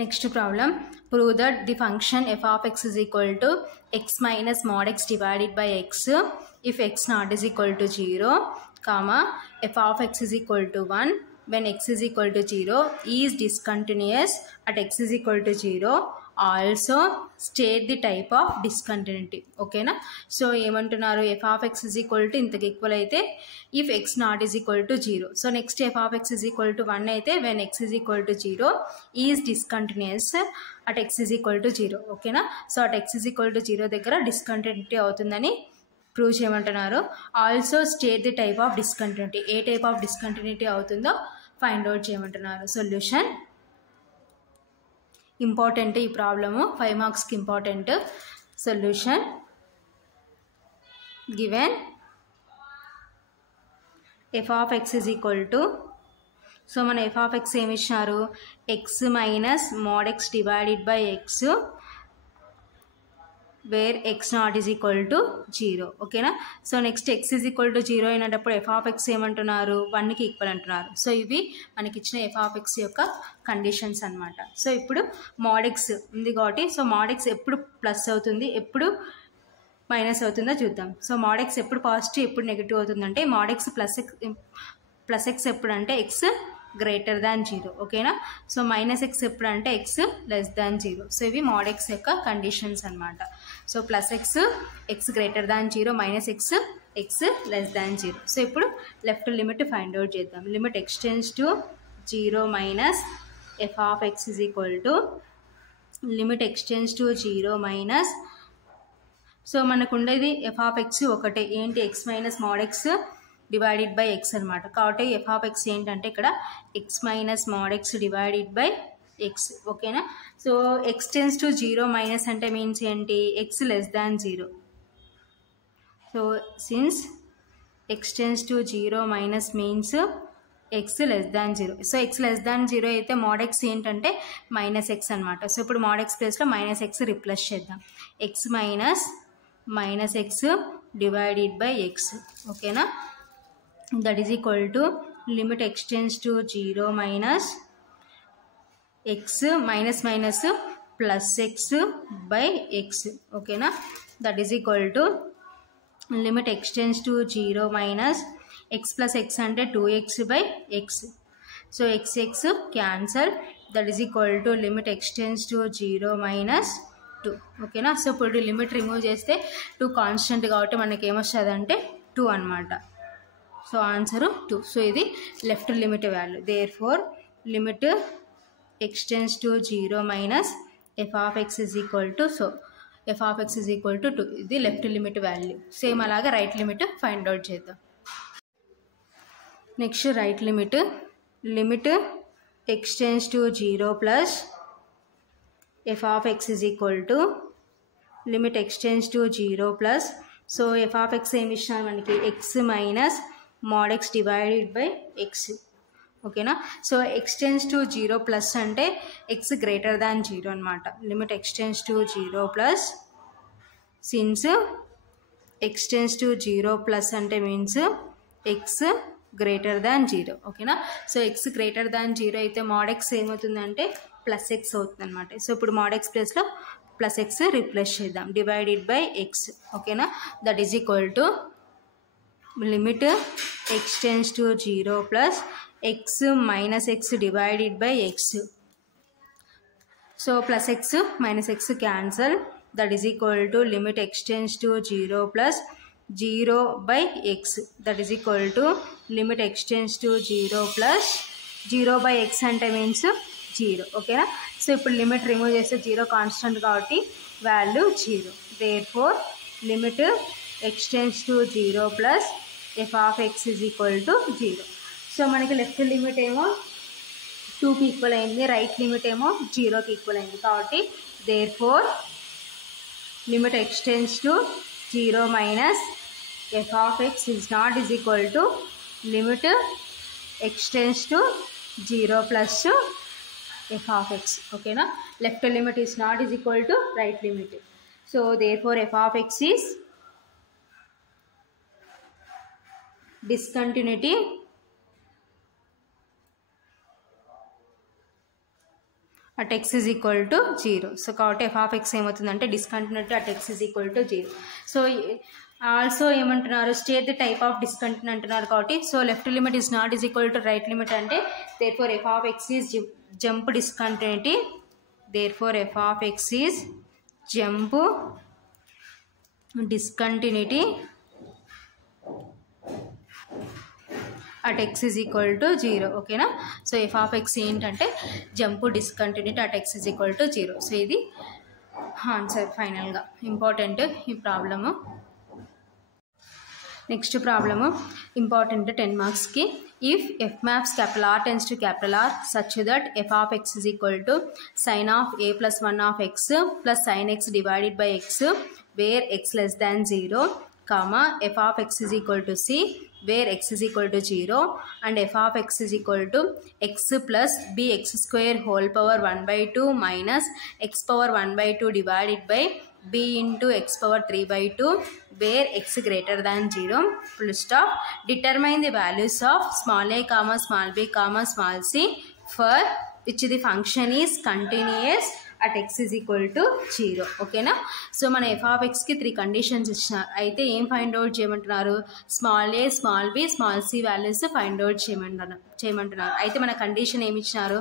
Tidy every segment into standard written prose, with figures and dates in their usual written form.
Next problem, prove that the function f of x is equal to x minus mod x divided by x if x naught is equal to 0, comma, f of x is equal to 1 when x is equal to 0 is discontinuous at x is equal to 0. Also state the type of discontinuity. Okay na? So ఏమంటున్నారు f of x is equal to ఇంతకు equal అయితే if x not is equal to 0. So next f of x is equal to 1 అయితే when x is equal to 0 is discontinuous at x is equal to 0. Okay na? So at x is equal to 0 దగ్గర discontinuity అవుతుందని prove చేయమంటున్నారు. Also state the type of discontinuity, ఏ type of discontinuity అవుతుందో find out చేయమంటున్నారు. Solution important, ఈ problem 5 మార్క్స్కి ఇంపార్టెంట్. Solution given F of X is equal to, so మన ఎఫ్ ఆఫ్ ఎక్స్ ఏమి ఇచ్చినారు, X minus mod X divided by X where X not is equal to 0. ఓకేనా? So next X is equal to 0 అయినప్పుడు F of X ఏమంటున్నారు, 1కి equal అంటున్నారు. So ఇవి మనకి ఇచ్చిన ఎఫ్ ఆఫ్ ఎక్స్ యొక్క కండిషన్స్ అనమాట. సో ఇప్పుడు మోడ్ ఎక్స్ ఉంది కాబట్టి, సో మోడ్ ఎక్స్ ఎప్పుడు ప్లస్ అవుతుంది, ఎప్పుడు మైనస్ అవుతుందో చూద్దాం. సో మోడ్ ఎక్స్ ఎప్పుడు పాజిటివ్, ఎప్పుడు నెగిటివ్ అవుతుందంటే మోడ్ ఎక్స్ ప్లస్ ఎక్స్ ఎప్పుడు అంటే ఎక్స్ గ్రేటర్ దాన్ 0. ఓకేనా? సో మైనస్ ఎక్స్ ఎప్పుడు అంటే ఎక్స్ లెస్ దాన్ 0. సో ఇవి మోడ్ ఎక్స్ యొక్క కండిషన్స్ అనమాట. So plus X X greater than 0, minus X X less than 0. So ఇప్పుడు లెఫ్ట్ లిమిట్ ఫైండ్ అవుట్ చేద్దాం. Limit X tends to 0 minus F of X is equal to limit X tends to 0 minus, so మనకు ఉండేది F of X ఒకటే, ఏంటి, X minus mod X divided by X అనమాట. కాబట్టి F of x ఏంటంటే ఇక్కడ x minus mod X divided by X. ఓకేనా? So x tends to 0 minus అంటే మీన్స్ ఏంటి, x less than 0. So since x tends to 0 minus means x less than 0. So x less than 0 అయితే mod x ఏంటంటే minus x అనమాట. So ఇప్పుడు mod x ప్లేస్లో minus x replace చేద్దాం. X minus x divided by X. ఓకేనా? That is equal to limit X tends to 0 minus x minus minus plus x by X. ఓకేనా? That is equal to limit X tends to 0 minus x plus X అంటే 2x by x. So x x cancel, that is equal to limit X tends to 0 minus 2. ఓకేనా? So ఇప్పుడు limit remove చేస్తే 2 constant కాబట్టి మనకి ఏమొస్తుంది అంటే 2 అనమాట. So answer 2. So ఇది left limit value. Therefore limit X tends to 0 minus F of X is equal to, so F of X is equal to 2. ఇది లెఫ్ట్ లిమిట్ వాల్యూ. సేమ్ అలాగే right limit find out చేద్దాం. Next right limit, limit X tends to 0 plus F of X is equal to limit X tends to 0 plus, so F of X ఏమి ఇచ్చినారు మనకి, x minus mod X divided by X. ఓకేనా? So x tends to 0 plus అంటే x greater than 0 అనమాట. Limit X tends to 0 plus, since x tends to 0 plus అంటే means x greater than 0. ఓకేనా? So x greater than 0 అయితే mod x ఏమవుతుందంటే plus x అవుతుంది అనమాట. So ఇప్పుడు mod x ప్లేస్లో ప్లస్ ఎక్స్ రిప్లేస్ చేద్దాం, డివైడెడ్ బై ఎక్స్. ఓకేనా? That is equal to limit X tends to 0 plus X minus x divided by x. So plus X minus X cancel, that is equal to limit X tends to 0 plus 0 by X. That is equal to limit X tends to 0 plus 0 by X అంటే means 0. ఓకేనా? So ఇప్పుడు limit remove చేస్తే 0 constant కాబట్టి value 0. Therefore limit X tends to 0 plus F of X is equal to 0. So మనకి left limit ఏమో 2కి equal అయింది, right limit ఏమో 0కి ఈక్వల్ అయింది. కాబట్టి therefore limit X tends to 0 minus F of X is not is equal to limit X tends to 0 plus F of x. ఓకేనా? Left limit is not is equal to right limit. So therefore f of X is discontinuity at x is equal to 0. So కాబట్టి f of x ఏమవుతుందంటే discontinuity at x is equal to 0. So also ఏమంటున్నారు state the type of discontinue అంటున్నారు కాబట్టి so left limit is not is equal to right limit అంటే therefore f of x is jump discontinuity. Therefore f of x is jump discontinuity at x is equal to 0. ఓకేనా. So f of x ఏంటంటే jump discontinuity at x is equal to 0. So ఇది answer ఫైనల్గా important ఈ problem. Next problem important 10 మార్క్స్కి. If f maps capital R tends to capital R such that f of x is equal to sin of a plus 1 of x plus sin x divided by x where x less than 0, comma f of x is equal to c where x is equal to 0 and f of x is equal to x plus bx square whole power 1 by 2 minus x power 1 by 2 divided by b into x power 3 by 2 where x greater than 0, full stop. Determine the values of small a comma small b comma small c for which the function is continuous at x is equal to 0. ఓకేనా. So మన f of xకి 3 conditions ఇచ్చినారు. అయితే ఏం find out చేయమంటున్నారు, small A small B small C values find out చేయమంటున్నారు. అయితే మన condition ఏమి ఇచ్చినారు,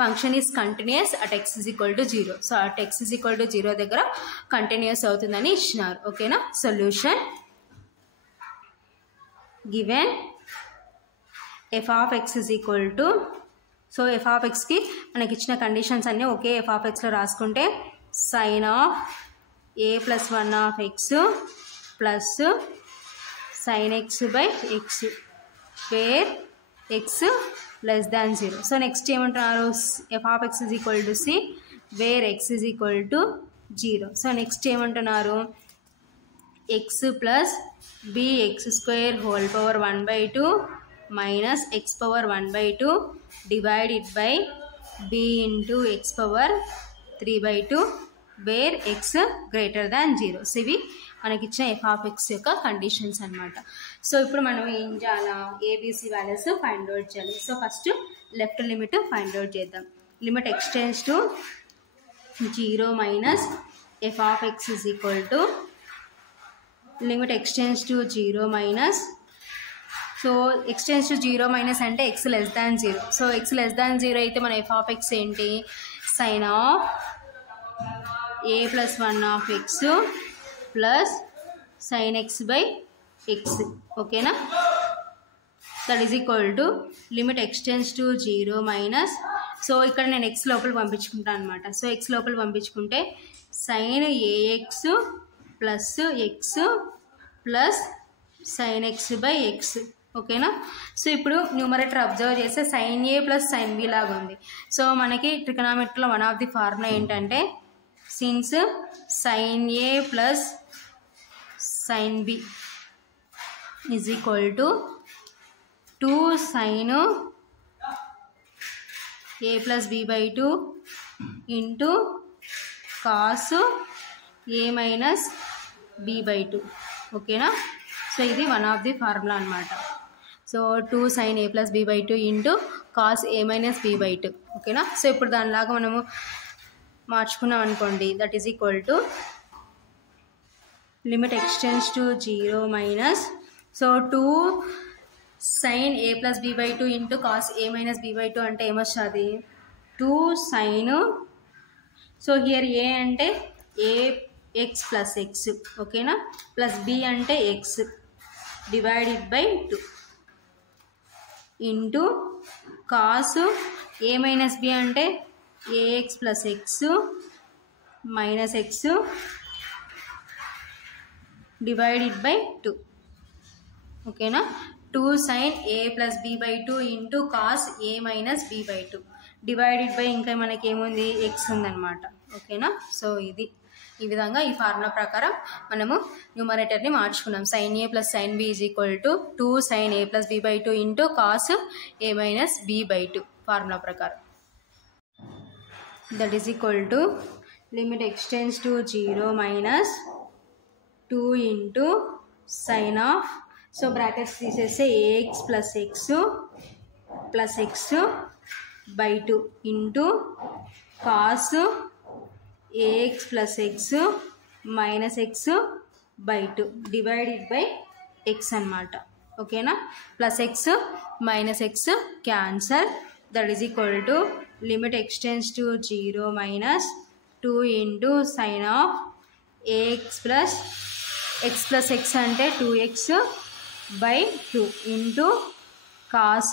function is continuous at x is equal to 0. So at x is equal to 0 దగ్గర కంటిన్యూస్ అవుతుందని ఇచ్చినారు. ఓకేనా. Solution given f of x is equal to, so f of xకి మనకి ఇచ్చిన కండిషన్స్ అన్నీ ఒకే f of xలో రాసుకుంటే sin of a plus 1 of x plus sin x by x where x less than 0. So next ఏమంటున్నారు, f of x is equal to c where x is equal to 0. So next ఏమంటున్నారు, x plus bx square whole power 1 by 2 minus x power 1 by 2 divided by b into x power 3 by 2 where x greater than 0. So ఇవి మనకి ఇచ్చిన f of x యొక్క conditions అనమాట. So ఇప్పుడు మనం ఏం చేయాలా, ఏబిసి వాల్యూస్ ఫైండ్ అవుట్ చేయాలి. So first left limit find out చేద్దాం. Limit x tends to 0 minus f of x is equal to లిమిట్ x tends to 0 minus, so x tends to 0 minus అంటే x less than 0. So x less than 0 అయితే మన f of x ఏంటి, sine of a plus 1 of x plus sine x by x. ఓకేనా. That is equal to limit x tends to 0 minus, so ఇక్కడ నేను x లోపల పంపించుకుంటాను అనమాట. So x లోపల పంపించుకుంటే sine ax plus x plus sine x by x. ఓకేనా. So ఇప్పుడు న్యూమరేటర్ అబ్జర్వ్ చేస్తే సైన్ ఏ ప్లస్ సైన్ బి లాగా ఉంది. సో మనకి ట్రిగనామెట్రీలో వన్ ఆఫ్ ది ఫార్ములా ఏంటంటే since sine A plus sine B is equal to 2 sine A plus B by 2 into cos A minus B by 2. ఓకేనా. So ఇది one of the formula అనమాట. So 2 sin a plus b by 2 into cos A minus B by 2. ఓకేనా. So ఇప్పుడు దానిలాగా మనము మార్చుకున్నాం అనుకోండి, that is equal to limit x tends to 0 minus, so 2 sin a plus b by 2 into cos A minus B by 2 అంటే ఏమొస్తుంది, 2 sin, so here a అంటే a x plus x. ఓకేనా. ప్లస్ బి అంటే x divided by 2 into cos A minus b అంటే a x plus X minus x divided by 2. ఓకేనా. 2 sin a plus B by 2 into cos A minus B by 2 divided by ఇంకా మనకి ఏముంది, X ఉందన్నమాట. ఓకేనా. So ఇది ఈ విధంగా ఈ ఫార్ములా ప్రకారం మనము న్యూమరేటర్ని మార్చుకున్నాం. Sine A plus sine B is equal to 2 sin a plus B by 2 into cos A minus B by 2 formula ప్రకారం. That is equal to limit x tends to 0 minus 2 into sine of, so brackets తీసేస్తే a x plus x by 2 into cos ax plus x minus x by 2 divided by x అన్నమాట. ఓకేనా, plus X minus X cancel. That is equal to limit x tends to 0 minus 2 into sine of ax plus X అంటే 2x by 2 into cos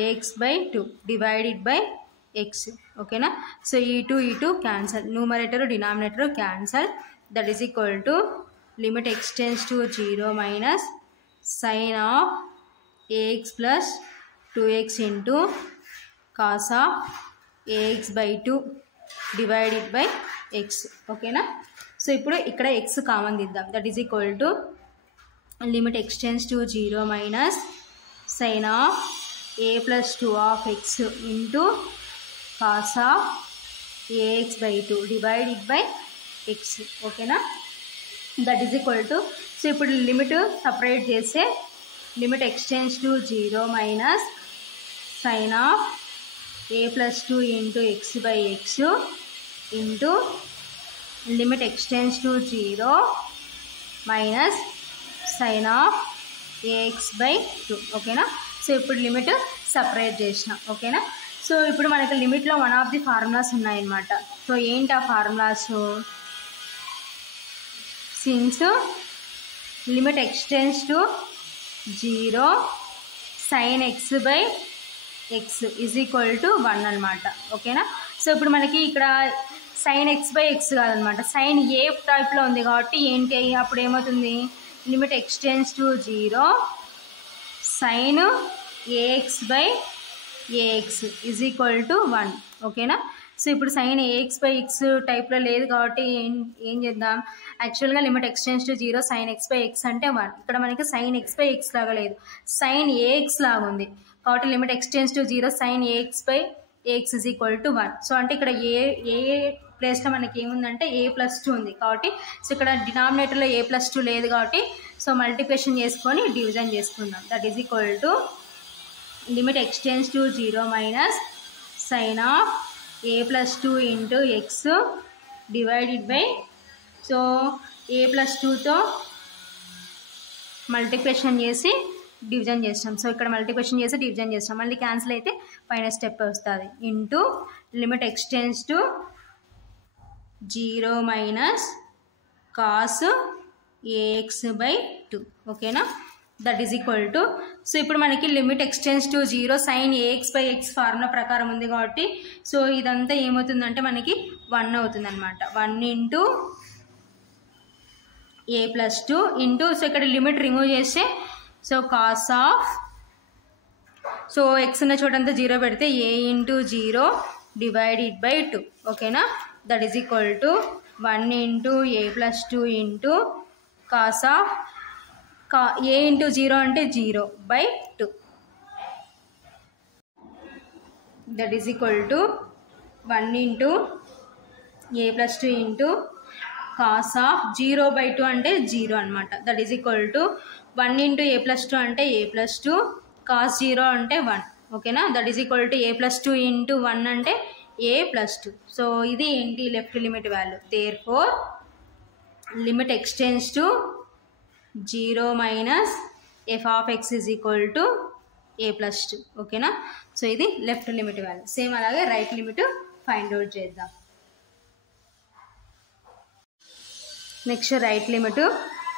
AX by 2 divided by X. ఓకేనా, so ఈ two cancel, numerator denominator cancel. That is equal to limit x tends to 0 minus sin of ax plus 2x into cos of ax by 2 divided by x. ఓకేనా, so ఇప్పుడు ఇక్కడ x common తీద్దాం. That is equal to limit x tends to 0 minus sin of a plus 2 of x into cos of ax by 2 divided by x. ఓకేనా, that is equal to, so ఇప్పుడు limit separate చేస్తే limit x tends to 0 minus sign of A plus 2 into X by X into limit x tends to 0 minus sign of ax by 2. ఓకేనా, so ఇప్పుడు limit separate చేసిన. ఓకేనా, so ఇప్పుడు మనకి లిమిట్లో one of the formulas ఉన్నాయన్నమాట. So ఏంటి ఆ formulas? Since limit x tends to 0 sine X by X is equal to 1 అనమాట. ఓకేనా, సో ఇప్పుడు మనకి ఇక్కడ సైన్ ఎక్స్ బై ఎక్స్ కాదనమాట, సైన్ ఏ టైప్లో ఉంది కాబట్టి ఏంటి అప్పుడు ఏమవుతుంది, limit x tends to 0 sine ax by ax is equal to 1. ఓకేనా, సో ఇప్పుడు సైన్ ఏఎక్స్ బై ఎక్స్ టైప్లో లేదు కాబట్టి ఏం చేద్దాం, యాక్చువల్గా limit x tends to 0 sine X by X అంటే 1. ఇక్కడ మనకి సైన్ ఎక్స్ బై ఎక్స్ లాగా లేదు, సైన్ ఏఎక్స్ లాగా ఉంది కాబట్టి limit x tends to 0 sine ax by ax is equal to 1. So అంటే ఇక్కడ ఏ ప్లేస్లో మనకి ఏముందంటే a ప్లస్ 2 ఉంది కాబట్టి, సో ఇక్కడ డినామినేటర్లో a ప్లస్ 2 లేదు కాబట్టి సో మల్టిప్లికేషన్ చేసుకొని డివిజన్ చేసుకుందాం. That is equal to limit x tends to 0 minus sign of a plus 2 into x divided by, so a plus 2తో మల్టిప్లికేషన్ చేసి డివిజన్ చేస్తాం. సో ఇక్కడ మల్టిప్లికేషన్ చేసి డివిజన్ చేస్తాం, మళ్ళీ క్యాన్సిల్ అయితే పైన స్టెప్ వస్తుంది. Into limit x tends to 0 minus cos AX by 2. ఓకేనా, that is equal to, so ఇప్పుడు మనకి limit x tends to 0 sine ax by X formula ప్రకారం ఉంది కాబట్టి సో ఇదంతా ఏమవుతుందంటే మనకి 1 అవుతుంది అనమాట. 1 ఇంటూ ఏ ప్లస్ 2 ఇంటూ, సో ఇక్కడ లిమిట్ రిమూవ్ చేస్తే so cos of, so X ఉన్న చోటంతా 0 పెడితే ఏ ఇంటూ 0 డివైడెడ్ బై 2. ఓకేనా, that is equal to 1 into A plus 2 into cos of A into 0 అంటే 0 by 2. That is equal to 1 into A plus 2 into cos of 0 by 2 అంటే 0 అనమాట. That is equal to 1 into A plus 2 అంటే a plus 2 cos 0 అంటే 1. ఓకేనా, that is equal to a plus 2 into 1 అంటే a plus 2. So ఇది ఏంటి left limit value. Therefore limit x tends to 0 minus F of X is equal to a plus 2. ఓకేనా, so ఇది left limit value. Same అలాగే right limit find out చేద్దాం. Next right limit,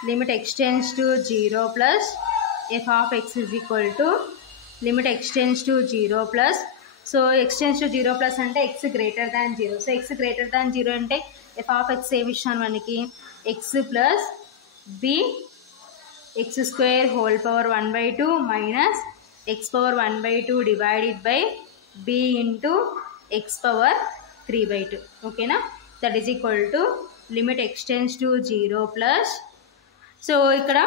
limit x tends to 0 plus F of X is equal to limit x tends to 0 plus, so x tends to 0 plus అంటే x greater than 0. So x greater than 0 అంటే f of x ఏ విషయం మనకి x plus b x square whole power 1/2 minus x power 1/2 divided by b into x power 3/2. ఓకేనా, that is equal to limit x tends to 0 plus, so ఇక్కడ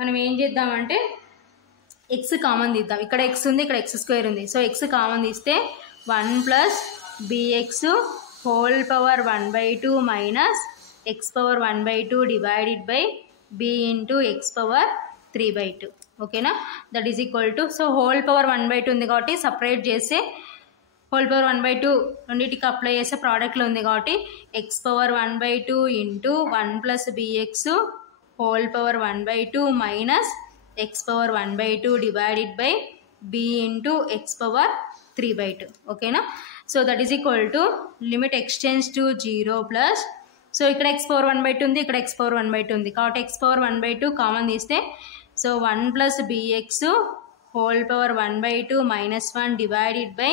మనం ఏం చేద్దామంటే X common తీద్దాం. ఇక్కడ ఎక్స్ ఉంది, ఇక్కడ ఎక్స్ స్క్వేర్ ఉంది. సో ఎక్స్ కామన్ తీస్తే 1 plus b x whole power 1/2 minus x power 1/2 divided by b into x power 3/2. ఓకేనా, that is equal to, so whole power 1/2 ఉంది కాబట్టి సపరేట్ చేస్తే హోల్ పవర్ 1/2 రెండింటికి అప్లై చేసే ప్రోడక్ట్లో ఉంది కాబట్టి x power 1/2 into 1 plus b x whole power 1/2 minus x power 1/2 divided by b into x power 3/2 ఓకేనా. So that is equal to limit x tends to 0 plus so ఇక్కడ ఎక్స్ పవర్ 1/2 ఉంది, ఇక్కడ x power 1/2 ఉంది కాబట్టి ఎక్స్ పవర్ 1/2 కామన్ తీస్తే so 1 plus b x whole power 1/2 minus 1 divided by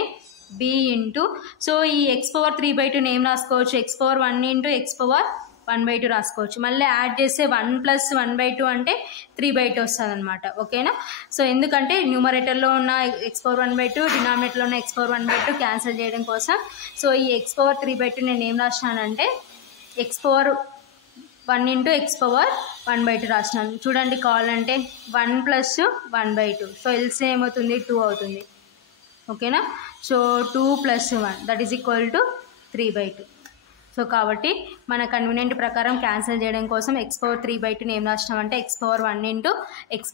b into so ఈ x power 3/2 ఏం రాసుకోవచ్చు, X power 1 into x power 1/2 రాసుకోవచ్చు. మళ్ళీ యాడ్ చేస్తే 1 ప్లస్ 1/2 అంటే 3/2 వస్తుంది అనమాట ఓకేనా. సో ఎందుకంటే న్యూమరేటర్లో ఉన్న ఎక్స్ పవర్ 1/2 డినామినేటర్లో ఉన్న ఎక్స్ పవర్ 1/2 క్యాన్సిల్ చేయడం కోసం సో ఈ ఎక్స్ పవర్ 3/2 నేను ఏం రాసినానంటే x power 1 into x power 1/2 రాసినాను. చూడండి కావాలంటే 1 ప్లస్ 1/2 సో ఎల్సీ ఏమవుతుంది 2 అవుతుంది ఓకేనా. So 2 plus 1 that is equal to 3/2. So కాబట్టి మన కన్వీనియంట్ ప్రకారం క్యాన్సిల్ చేయడం కోసం ఎక్స్ పవర్ 3/2 ఏం రాసినామంటే x power 1 into x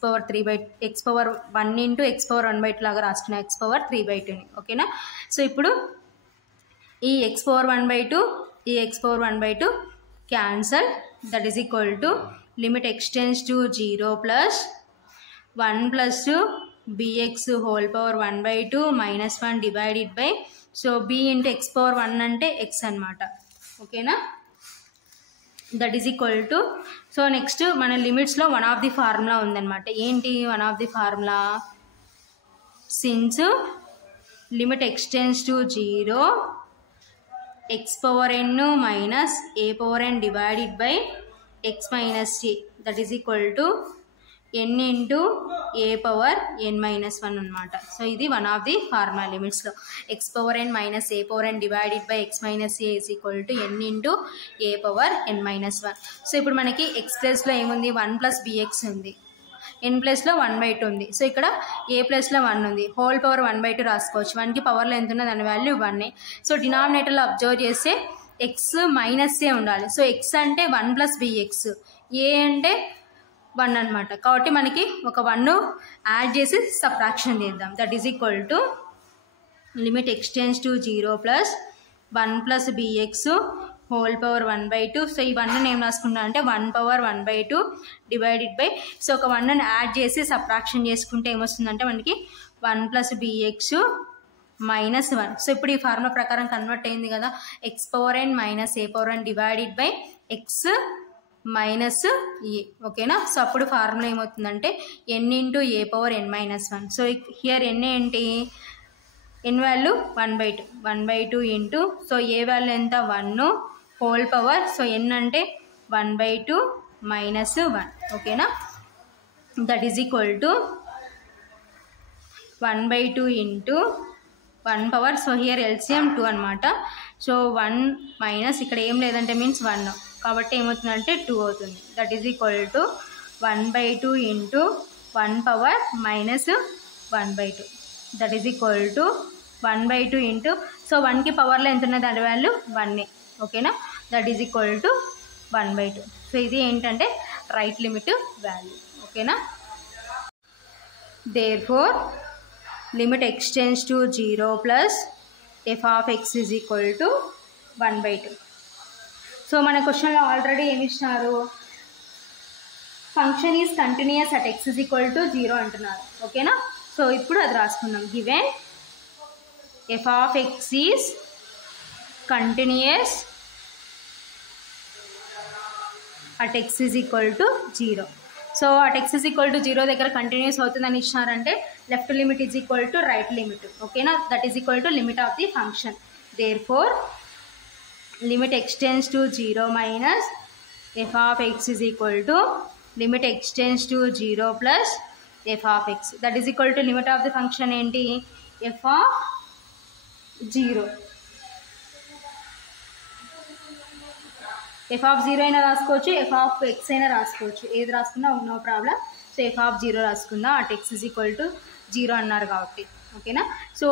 power 1 into x power 1/2 లాగా రాస్తున్నాం ఎక్స్ పవర్ 3/2ని ఓకేనా. సో ఇప్పుడు ఈ ఎక్స్ పవర్ 1/2 ఈ x power 1/2 cancel that is equal to limit x tends to 0 plus 1 plus b x whole power 1/2 minus 1 divided by so b into x power 1 అంటే x అనమాట ఓకేనా. That is equal to so next మన లిమిట్స్లో one of the formula ఉందన్నమాట. ఏంటి one of the formula, since limit x tends to 0 x power n minus a power n divided by x minus c that is equal to n into a power n minus 1 అనమాట. So ఇది one of the formula లిమిట్స్లో x power n minus a power n divided by x minus a is equal to n into a power n minus 1. So ఇప్పుడు మనకి X ప్లేస్లో ఏముంది 1 plus bx ఉంది, ఎన్ ప్లేస్లో 1/2 ఉంది. సో ఇక్కడ ఏ ప్లేస్లో 1 ఉంది, హోల్ పవర్ 1/2 రాసుకోవచ్చు. 1కి పవర్లో ఎంత ఉన్నది దాని వాల్యూ 1. సో డినామినేటర్లో అబ్జర్వ్ చేస్తే ఎక్స్ మైనస్ ఏ ఉండాలి. సో ఎక్స్ అంటే 1 ప్లస్ బిఎక్స్, ఏ అంటే 1 అనమాట. కాబట్టి మనకి ఒక 1 యాడ్ చేసి సబ్ట్రాక్షన్ చేద్దాం. That is equal to limit x tends to 0 plus 1 plus b x whole power 1/2. So ఈ 1 ఏం రాసుకుంటా అంటే 1 పవర్ 1/2 డివైడెడ్ బై సో ఒక 1 యాడ్ చేసి సబ్ట్రాక్షన్ చేసుకుంటే ఏమొస్తుందంటే మనకి 1 ప్లస్ బిఎక్స్ మైనస్ 1. సో ఇప్పుడు ఈ ఫార్ములా ప్రకారం కన్వర్ట్ అయింది కదా, x power n minus a power n divided by x minus a ఓకేనా. సో అప్పుడు ఫార్ములా ఏమవుతుందంటే n into a power n minus 1. So here n ఏంటి, n value 1/2 into so a value ఎంత 1 whole power so ఎన్ అంటే 1/2 minus 1 ఓకేనా. That is equal to 1/2 into 1 power so here LCM 2 అనమాట. So 1 minus ఇక్కడ ఏం లేదంటే means 1 కాబట్టి ఏమవుతుందంటే 2 అవుతుంది. That is equal to 1/2 into 1 power minus 1/2 that is equal to 1/2 into so 1కి పవర్లో ఎంత ఉన్నది దాని వాల్యూ 1 ఓకేనా. That is equal to 1/2. So ఇది ఏంటంటే రైట్ లిమిట్ వాల్యూ ఓకేనా. Therefore limit x tends to 0 plus F of X is equal to 1/2. So మన క్వశ్చన్లో ఆల్రెడీ ఏమి ఇచ్చినారు, function is continuous at x is equal to 0 అంటున్నారు ఓకేనా. సో ఇప్పుడు అది రాసుకుందాం. Given F of X is continuous at x is equal to 0. So at x is equal to 0 దగ్గర కంటిన్యూస్ అవుతుందని ఇచ్చినారంటే left limit is equal to right limit ఓకేనా. That is equal to limit of the function. Therefore limit extends to 0 minus f of x is equal to limit extends to 0 plus f of x. That is equal to limit of the function enti f of 0. f of 0 అయినా రాసుకోవచ్చు, f of x అయినా రాసుకోవచ్చు, ఏది రాసుకున్నా no problem. So f of 0 రాసుకుందాం at x is equal to 0 అన్నారు కాబట్టి ఓకేనా. So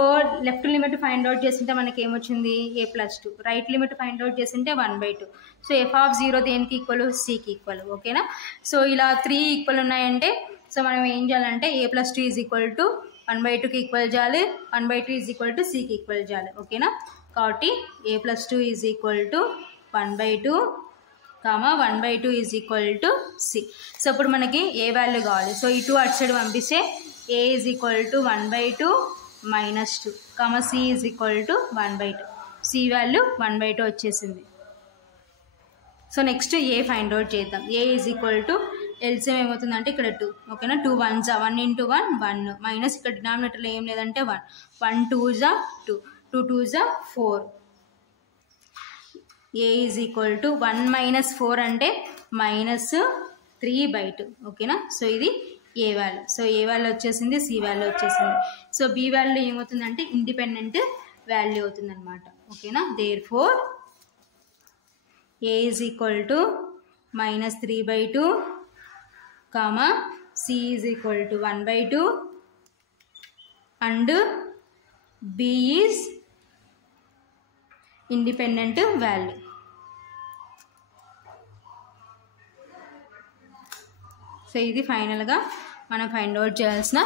left limit find out చేసింటే మనకి ఏమొచ్చింది a+2, right limit find out చేసింటే 1/2. సో ఎఫ్ ఆఫ్ 0 దేనికి ఈక్వల్, సికి ఈక్వల్ ఓకేనా. సో ఇలా 3 ఈక్వల్ ఉన్నాయంటే సో మనం ఏం చేయాలంటే a+2 ఈజ్ ఈక్వల్ టు 1/2కి ఈక్వల్ చేయాలి, 1/2 ఈజ్ ఈక్వల్ టు సికి ఈక్వల్ చేయాలి. ఓకేనా? కాబట్టి a+2 is equal to 1/2 1/2 is equal to c. So ఇప్పుడు మనకి ఏ వాల్యూ కావాలి. సో ఈ 2 అటు సైడ్ పంపిస్తే a is equal to 1/2 -2 c is equal to 1/2. C value 1/2 వచ్చేసింది. So next a find out చేద్దాం. A is equal to LCM ఏమవుతుందంటే ఇక్కడ 2. ఓకేనా? 2 1 1 × 1 1 మైనస్ ఇక్కడ డినామినేటర్లో ఏం లేదంటే 1 1 2 2 2 2 4. ఏ ఈజ్ ఈక్వల్ టు 1 - 4 అంటే -3/2. ఓకేనా? సో ఇది a value. So a value వచ్చేసింది, సి వాల్యూ వచ్చేసింది. సో బి వాల్యూ ఏమవుతుందంటే ఇండిపెండెంట్ వాల్యూ అవుతుంది అనమాట. ఓకేనా? Therefore a is equal to -3/2 c is equal to 1/2 and b is independent value. So ఇది ఫైనల్గా మనం ఫైండ్ అవుట్ చేయాల్సిన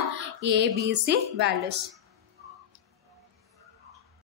ఏబిసి వాల్యూస్.